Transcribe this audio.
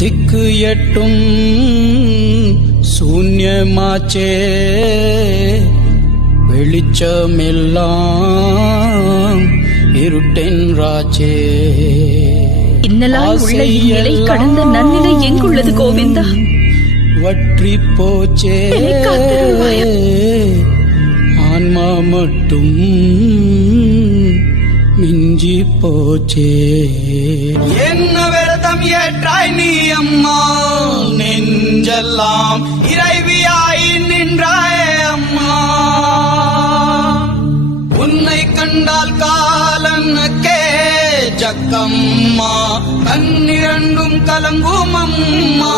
திக்கு எட்டும் சூன்யமாச்சே, வெளிச்சமெல்லாம் இருட்டென்றாச்சே. இன்னலாய் உள்ள இந்நிலை கடந்த நன்னிலை எங்குள்ளது கோவிந்தா? வற்றி போச்சே, ஆன்மா மட்டும் மிஞ்சி போச்சே. என்ன விரதம் ஏற்றாய் நீ அம்மா, நெஞ்செல்லாம் இறைவியாய் நின்றாயே அம்மா. உன்னை கண்டால் காலனுக்கே ஜக்கம்மா, கண்ணிரண்டும் கலங்கும் அம்மா.